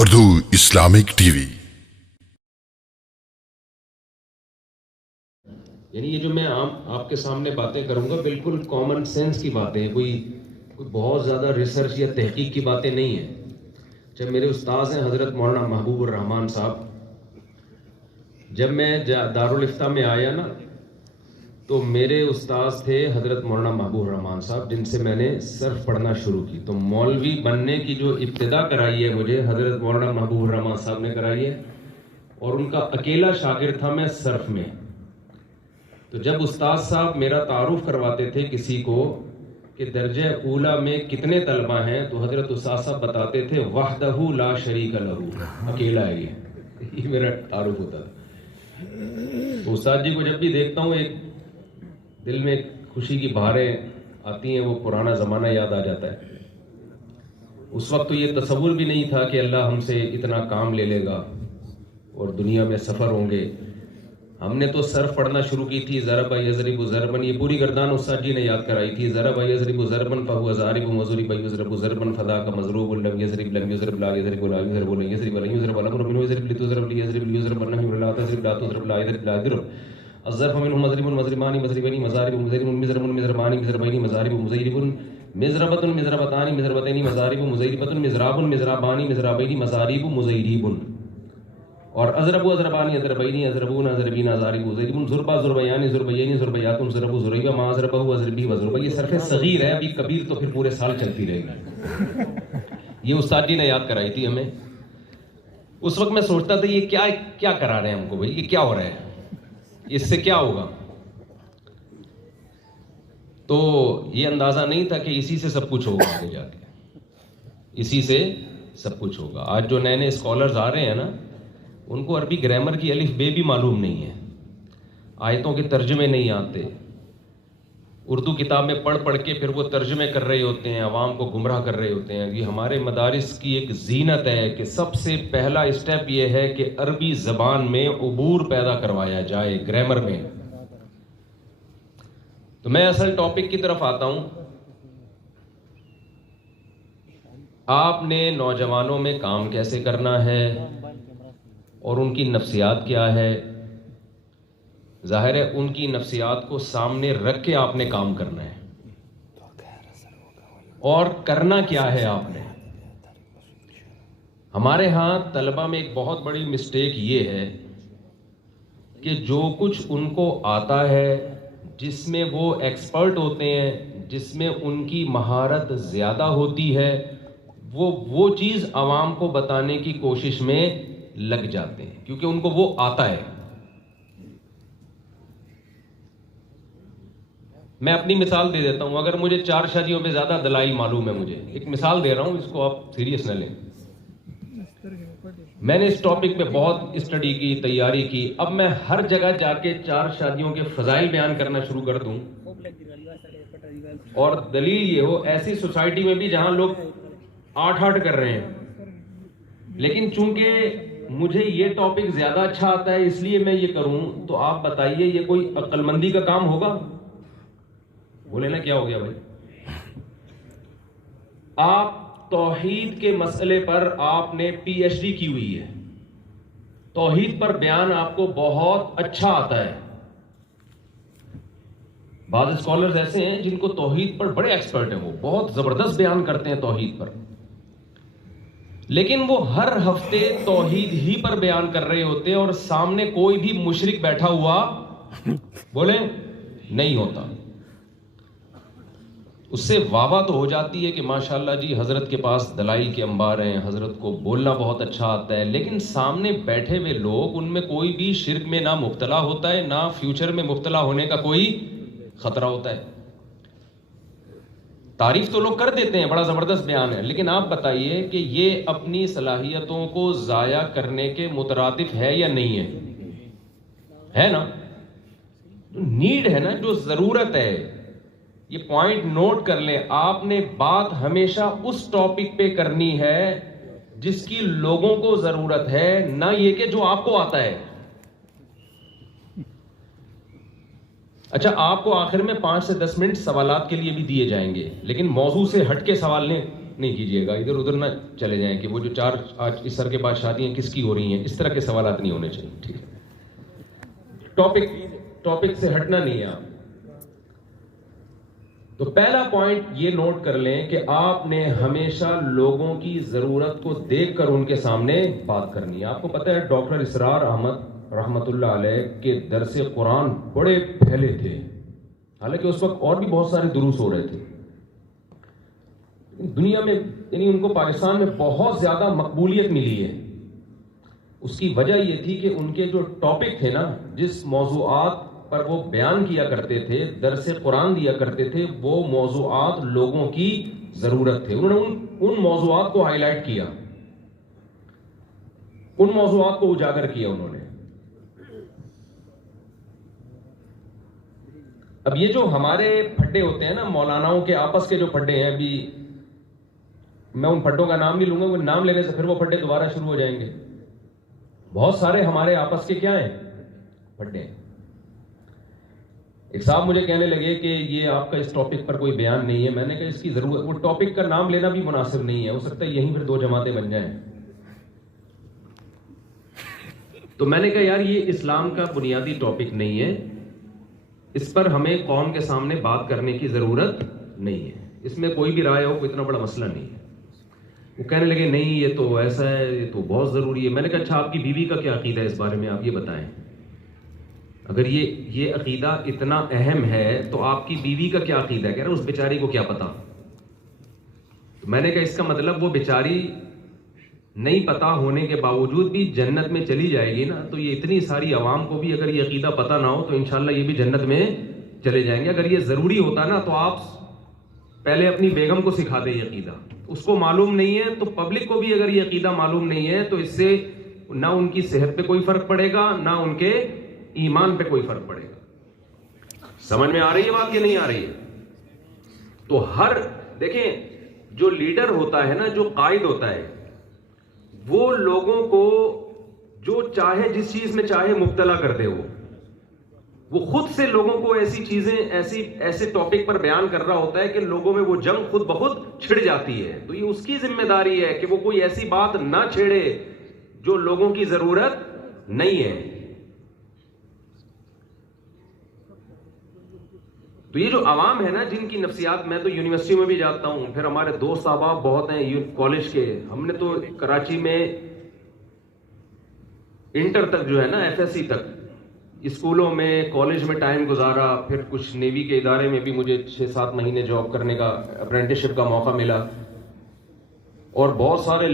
Urdu Islamic T V. یعنی یہ جو میں آپ کے سامنے باتیں کروں گا بالکل کامن سینس کی باتیں ہیں، کوئی بہت زیادہ ریسرچ یا تحقیق کی باتیں نہیں ہیں۔ جب میرے استاذ ہیں حضرت مولانا محبوب الرحمان صاحب، جب میں دارالفتہ میں آیا نا تو میرے استاذ تھے حضرت مولانا محبوب الرحمان صاحب، جن سے میں نے صرف پڑھنا شروع کی۔ تو مولوی بننے کی جو ابتدا کرائی ہے مجھے حضرت مولانا محبوب الرحمان صاحب نے کرائی ہے، اور ان کا اکیلا شاگرد تھا میں صرف میں۔ تو جب استاذ صاحب میرا تعارف کرواتے تھے کسی کو کہ درجہ اولا میں کتنے طلبہ ہیں، تو حضرت استاذ صاحب بتاتے تھے وحدہ لا شریک لہ، اکیلا ہے یہ میرا تعارف ہوتا تھا۔ تو استاد جی کو جب بھی دیکھتا ہوں ایک دل میں خوشی کی بہاریں آتی ہیں، وہ پرانا زمانہ یاد آ جاتا ہے۔ اس وقت تو یہ تصور بھی نہیں تھا کہ اللہ ہم سے اتنا کام لے لے گا اور دنیا میں سفر ہوں گے۔ ہم نے تو صرف پڑھنا شروع کی تھی ضرب یضرب ضربن، یہ پوری گردان استاد جی نے یاد کرائی تھی، ضرب یضرب ضربن فهو ضارب وضرب یضرب ضربا فذاك مضروب لم يضرب لا يضرب لا يضرب لا يضرب لا يضرب الامر منه يضرب لتضرب ليضرب ليضرب النهي لا تضرب لا تضرب لا يضرب لا يضرب الظرف منه مضرب مضربان مضربين مضارب مضرب مضرب مضربان مضربين مضارب مضرب مضربة مضربتان مضربتين مضارب مضربة مضراب مضربان مضربين مضارب مضرب، اور اضرب اضربانی اضربینی اضربون اضربین اضارب ضرب ضربا ضربیان ضربیین ضربیات ضرب ضربا ما ضربہ اضربی وضربہ۔ یہ صرف صغیر ہے، ابھی کبیر تو پھر پورے سال چلتی رہے گی۔ یہ استاد جی نے یاد کرائی تھی ہمیں۔ اس وقت میں سوچتا تھا یہ کیا کرا رہے ہیں ہم کو، بھائی یہ کیا ہو رہا ہے، اس سے کیا ہوگا؟ تو یہ اندازہ نہیں تھا کہ اسی سے سب کچھ ہوگا، آگے جا کے اسی سے سب کچھ ہوگا۔ آج جو نئے نئے اسکالرز آ رہے ہیں نا، ان کو عربی گرامر کی الف بے بھی معلوم نہیں ہے، آیتوں کے ترجمے نہیں آتے، اردو کتابیں پڑھ کے پھر وہ ترجمے کر رہے ہوتے ہیں، عوام کو گمراہ کر رہے ہوتے ہیں۔ یہ ہمارے مدارس کی ایک زینت ہے کہ سب سے پہلا اسٹیپ یہ ہے کہ عربی زبان میں عبور پیدا کروایا جائے، گرامر میں۔ تو میں اصل ٹاپک کی طرف آتا ہوں۔ آپ نے نوجوانوں میں کام کیسے کرنا ہے اور ان کی نفسیات کیا ہے؟ ظاہر ہے ان کی نفسیات کو سامنے رکھ کے آپ نے کام کرنا ہے، اور کرنا کیا ہے آپ نے؟ ہمارے ہاں طلبہ میں ایک بہت بڑی مسٹیک یہ ہے کہ جو کچھ ان کو آتا ہے، جس میں وہ ایکسپرٹ ہوتے ہیں، جس میں ان کی مہارت زیادہ ہوتی ہے، وہ چیز عوام کو بتانے کی کوشش میں لگ جاتے ہیں کیونکہ ان کو وہ آتا ہے۔ میں اپنی مثال دے دیتا ہوں۔ اگر مجھے 4 شادیوں پہ زیادہ دلائل معلوم ہے، مجھے ایک مثال دے رہا ہوں، اس کو آپ سیریس نہ لیں۔ میں نے اس ٹاپک پہ بہت اسٹڈی کی، تیاری کی، اب میں ہر جگہ جا کے 4 شادیوں کے فضائل بیان کرنا شروع کر دوں، اور دلیل یہ ہو ایسی سوسائٹی میں بھی جہاں لوگ 8 کر رہے ہیں، لیکن چونکہ مجھے یہ ٹاپک زیادہ اچھا آتا ہے اس لیے میں یہ کروں، تو آپ بتائیے یہ کوئی عقل مندی کا کام ہوگا؟ بولے نا کیا ہو گیا بھائی؟ آپ توحید کے مسئلے پر آپ نے پی ایچ ڈی کی ہوئی ہے، توحید پر بیان آپ کو بہت اچھا آتا ہے۔ بعض اسکالرز ایسے ہیں جن کو توحید پر بڑے ایکسپرٹ ہیں، وہ بہت زبردست بیان کرتے ہیں توحید پر، لیکن وہ ہر ہفتے توحید ہی پر بیان کر رہے ہوتے ہیں، اور سامنے کوئی بھی مشرک بیٹھا ہوا بولے نہیں ہوتا۔ اس سے واہ تو ہو جاتی ہے کہ ماشاءاللہ جی حضرت کے پاس دلائل کے انبار ہیں، حضرت کو بولنا بہت اچھا آتا ہے، لیکن سامنے بیٹھے ہوئے لوگ، ان میں کوئی بھی شرک میں نہ مبتلا ہوتا ہے، نہ فیوچر میں مبتلا ہونے کا کوئی خطرہ ہوتا ہے۔ تعریف تو لوگ کر دیتے ہیں، بڑا زبردست بیان ہے، لیکن آپ بتائیے کہ یہ اپنی صلاحیتوں کو ضائع کرنے کے مترادف ہے یا نہیں ہے نا؟ جو نیڈ ہے نا، جو ضرورت ہے، یہ پوائنٹ نوٹ کر لیں۔ آپ نے بات ہمیشہ اس ٹاپک پہ کرنی ہے جس کی لوگوں کو ضرورت ہے، نہ یہ کہ جو آپ کو آتا ہے۔ اچھا، آپ کو آخر میں 5 سے 10 منٹ سوالات کے لیے بھی دیے جائیں گے، لیکن موضوع سے ہٹ کے سوال نہیں کیجیے گا, ادھر ادھر نہ چلے جائیں کہ وہ جو 4 آج اس سر کے بعد شادیاں کس کی ہو رہی ہیں, اس طرح کے سوالات نہیں ہونے چاہیے. ٹھیک ہے, ٹاپک سے ہٹنا نہیں ہے آپ. تو پہلا پوائنٹ یہ نوٹ کر لیں کہ آپ نے ہمیشہ لوگوں کی ضرورت کو دیکھ کر ان کے سامنے بات کرنی ہے. آپ کو پتہ ہے ڈاکٹر اسرار احمد رحمت اللہ علیہ کے درس قرآن بڑے پھیلے تھے, حالانکہ اس وقت اور بھی بہت سارے دروس ہو رہے تھے. دنیا میں یعنی ان کو پاکستان میں بہت زیادہ مقبولیت ملی ہے. اس کی وجہ یہ تھی کہ ان کے جو ٹاپک تھے نا, جس موضوعات پر وہ بیان کیا کرتے تھے, درس قرآن دیا کرتے تھے, وہ موضوعات لوگوں کی ضرورت تھے. انہوں نے ان موضوعات کو ہائی لائٹ کیا, ان موضوعات کو اجاگر کیا انہوں نے. اب یہ جو ہمارے پھڈے ہوتے ہیں نا, مولاناؤں کے آپس کے جو پھڈے ہیں, ابھی میں ان پھڈوں کا نام نہیں لوں گا, وہ نام لینے سے پھر وہ پھڈے دوبارہ شروع ہو جائیں گے. بہت سارے ہمارے آپس کے کیا ہیں, پھڈے. ایک صاحب مجھے کہنے لگے کہ یہ آپ کا اس ٹاپک پر کوئی بیان نہیں ہے. میں نے کہا اس کی ضرورت, وہ ٹاپک کا نام لینا بھی مناسب نہیں ہے, ہو سکتا ہے یہیں پھر 2 جماعتیں بن جائیں. تو میں نے کہا یار یہ اسلام کا بنیادی ٹاپک نہیں ہے, اس پر ہمیں قوم کے سامنے بات کرنے کی ضرورت نہیں ہے, اس میں کوئی بھی رائے ہو, کوئی اتنا بڑا مسئلہ نہیں ہے. وہ کہنے لگے نہیں یہ تو ایسا ہے, یہ تو بہت ضروری ہے. میں نے کہا اچھا آپ کی بیوی کا کیا عقیدہ ہے اس بارے میں, آپ یہ بتائیں. اگر یہ عقیدہ اتنا اہم ہے تو آپ کی بیوی کا کیا عقیدہ ہے؟ کہہ رہا اس بیچاری کو کیا پتا. تو میں نے کہا اس کا مطلب وہ بیچاری نہیں پتا ہونے کے باوجود بھی جنت میں چلی جائے گی نا. تو یہ اتنی ساری عوام کو بھی اگر یہ عقیدہ پتا نہ ہو تو انشاءاللہ یہ بھی جنت میں چلے جائیں گے. اگر یہ ضروری ہوتا نا تو آپ پہلے اپنی بیگم کو سکھا دیں یہ عقیدہ. اس کو معلوم نہیں ہے تو پبلک کو بھی اگر یہ عقیدہ معلوم نہیں ہے تو اس سے نہ ان کی صحت پہ کوئی فرق پڑے گا, نہ ان کے ایمان پہ کوئی فرق پڑے گا. سمجھ میں آ رہی ہے بات کہ نہیں آ رہی ہے؟ تو دیکھیں جو لیڈر ہوتا ہے نا, جو قائد ہوتا ہے, وہ لوگوں کو جو چاہے جس چیز میں چاہے مبتلا کر دے. وہ خود سے لوگوں کو ایسی چیزیں ایسے ٹاپک پر بیان کر رہا ہوتا ہے کہ لوگوں میں وہ جنگ خود بخود چھڑ جاتی ہے. تو یہ اس کی ذمہ داری ہے کہ وہ کوئی ایسی بات نہ چھیڑے جو لوگوں کی ضرورت نہیں ہے. تو یہ جو عوام ہے نا جن کی نفسیات, میں تو یونیورسٹی میں بھی جاتا ہوں, پھر ہمارے دوست احباب بہت ہیں کالج کے. ہم نے تو کراچی میں انٹر تک جو ہے نا, ایف ایس سی تک اسکولوں میں, کالج میں ٹائم گزارا. پھر کچھ نیوی کے ادارے میں بھی مجھے 6-7 مہینے جاب کرنے کا, اپرینٹسشپ کا موقع ملا. اور بہت سارے